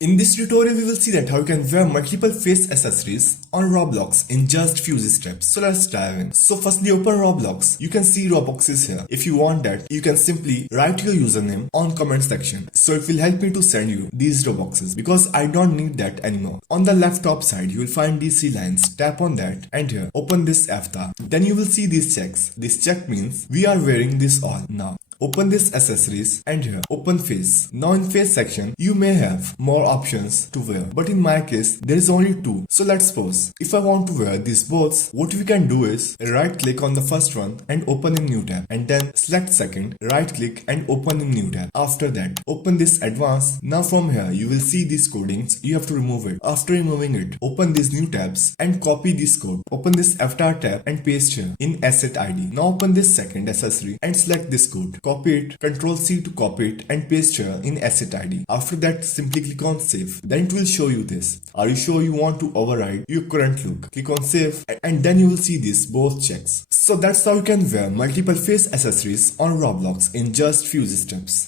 In this tutorial, we will see that how you can wear multiple face accessories on Roblox in just few steps. So let's dive in. So firstly, open Roblox. You can see Roblox is here. If you want that, you can simply write your username on comment section. So it will help me to send you these Robloxes because I don't need that anymore. On the left top side, you will find these three lines. Tap on that and here, open this avatar. Then you will see these checks. This check means we are wearing this all now. Open this accessories and here open face. Now in face section you may have more options to wear, but in my case there is only two. So let's suppose if I want to wear these both, what we can do is right click on the first one and open in new tab, and then select second, right click and open in new tab. After that open this advanced. Now from here you will see these codings. You have to remove it. After removing it, open these new tabs and copy this code. Open this avatar tab and paste here in asset ID. Now open this second accessory and select this code. Copy it, Ctrl C to copy it and paste here in asset ID. After that simply click on save. Then it will show you this. Are you sure you want to override your current look? Click on save and then you will see this both checks. So that's how you can wear multiple face accessories on Roblox in just few steps.